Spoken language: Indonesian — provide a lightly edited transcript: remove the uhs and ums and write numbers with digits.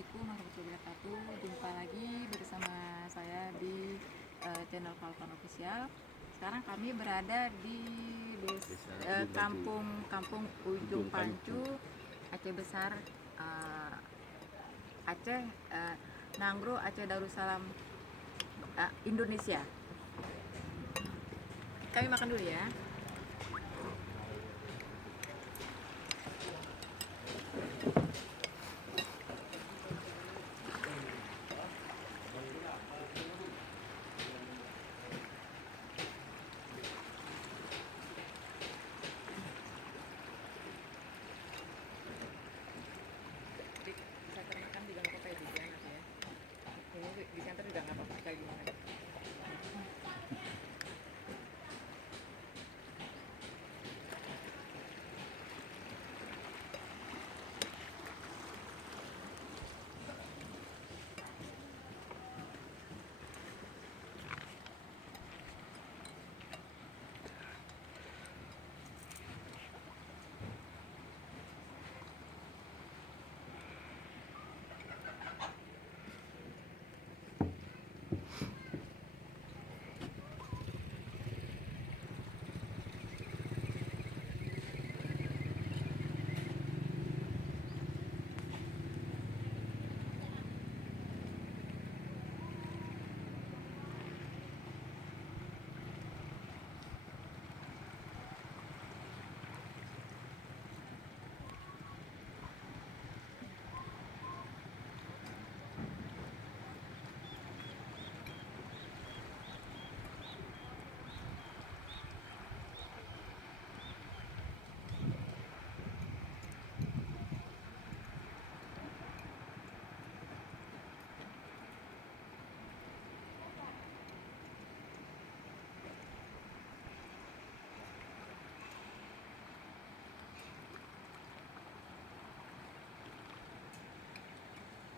Assalamualaikum warahmatullahi wabarakatuh. Jumpa lagi bersama saya di channel Falcon Official. Sekarang kami berada di kampung Ujung Pancu, Aceh Besar, Aceh, Nanggro, Aceh Darussalam, Indonesia. Kami makan dulu ya.